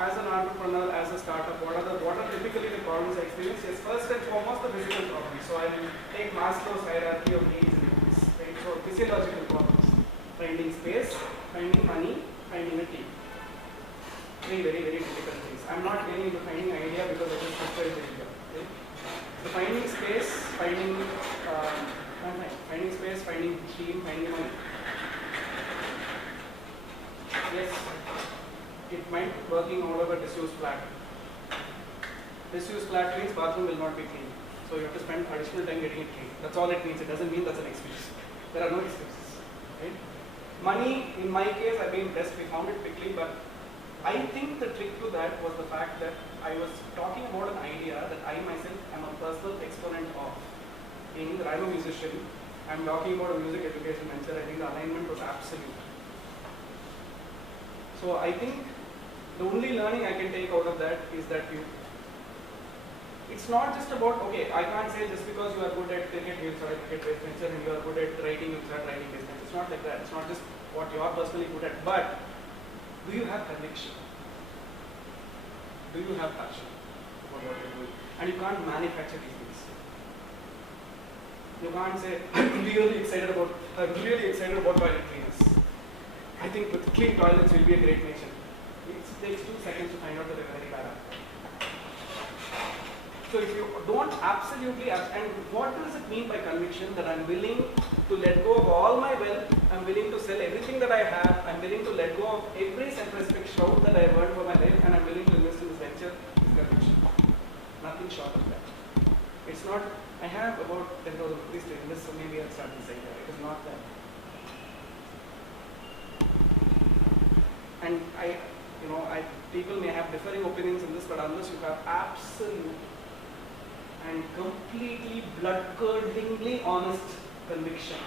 as an entrepreneur, as a startup, what are typically the problems I experience? Yes, first and foremost, the physical problems. So I will take Maslow's hierarchy of needs and needs. Right? So physiological problems: finding space, finding money, finding a team. Very, very, very difficult things. I'm not getting into finding idea because I just structured the idea. Okay? So finding space, finding space, finding team, finding money. Yes, it meant working all over disused flat. Disused flat means bathroom will not be clean. So you have to spend additional time getting it clean. That's all it means. It doesn't mean that's an excuse. There are no excuses. Right? Money, in my case, I've been blessed. We found it quickly, but I think the trick to that was the fact that I was talking about an idea that I myself am a personal exponent of. Being that I'm a musician, I'm talking about a music education venture. I think the alignment was absolute. So I think the only learning I can take out of that is that it's not just about, okay, I can't say just because you are good at cricket, you'll start a cricket-based venture, and you are good at writing, you'll start writing business. It's not like that. It's not just what you are personally good at, but do you have conviction? Do you have passion about what you're doing? And you can't manufacture these things. You can't say, I'm really excited about toilet cleaners. I think with clean toilets we'll be a great nation. It takes 2 seconds to find out that they're very bad. So if you don't absolutely, and what does it mean by conviction? That I'm willing to let go of all my wealth, I'm willing to sell everything that I have, I'm willing to let go of every self-respect shout that I've earned for my life, and I'm willing to invest in this venture, is conviction. Nothing short of that. It's not, I have about 10,000 rupees to invest, so maybe I'll start this idea. It is not that. And people may have differing opinions in this, but unless you have absolute and completely blood-curdlingly honest conviction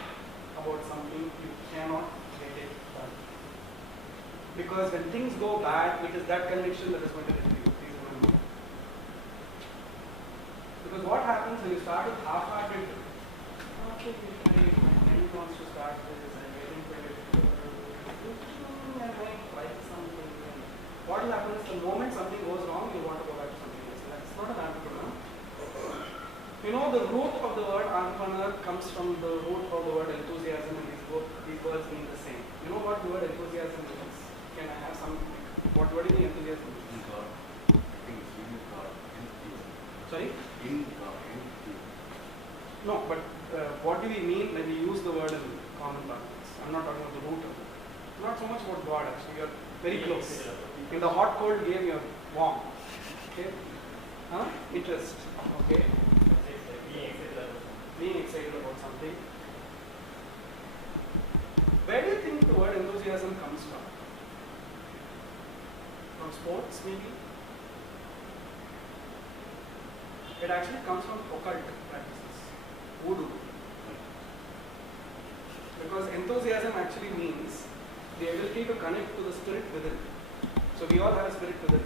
about something, you cannot get it done. Because when things go bad, it is that conviction that is going to help you. Please remember. Because what happens when you start with half-hearted, okay, my friend wants to start this, I'm waiting for it, I might like something. What will happen is the moment something goes wrong, you want to go back to something else. That's not an entrepreneur. You know, the root of the word entrepreneur comes from the root of the word enthusiasm, and these words mean the same. You know what the word enthusiasm means? Can I have some? What word is the enthusiasm? In God. I think it's in God. Sorry? In God. No, but what do we mean when we use the word in common parlance? I'm not talking about the root of it. Not so much about God, actually. You're very close. In the hot-cold game, you're warm. Okay? Huh? Interest. Okay? Being excited about something. Where do you think the word enthusiasm comes from? From sports, maybe? It actually comes from occult practices. Voodoo. Because enthusiasm actually means the ability to connect to the spirit within. So we all have a spirit within.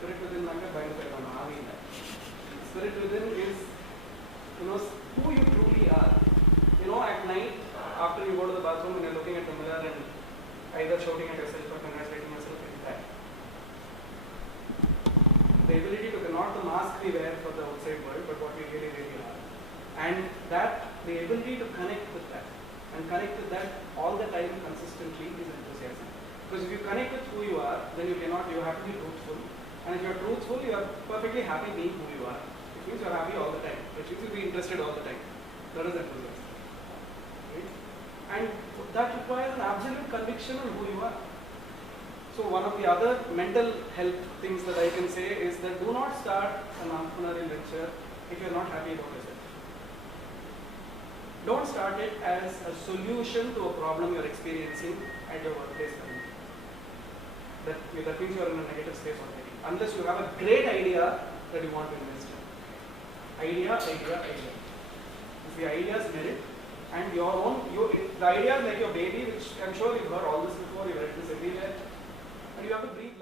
Spirit within Spirit within is, who you truly are. At night, after you go to the bathroom and you're looking at the mirror and either shouting at yourself or congratulating yourself, it's that. The ability to, not the mask we wear for the outside world, but what we really, really are. And that, the ability to connect with that, and connect with that all the time consistently is enthusiasm. Because if you connect with who you are, then you have to be truthful. And if you're truthful, you are perfectly happy being who you are. It means you're happy all the time. It means you'll be interested all the time. That is enthusiasm. Right? And that requires an absolute conviction on who you are. So one of the other mental health things that I can say is that do not start an entrepreneurial venture if you're not happy about yourself. Don't start it as a solution to a problem you're experiencing at your workplace. That means you're in a negative space already. Unless you have a great idea that you want to invest in. Idea. If the idea is merit and your own, the idea is like your baby, which I'm sure you've heard all this before, you've read this everywhere, and you have to breathe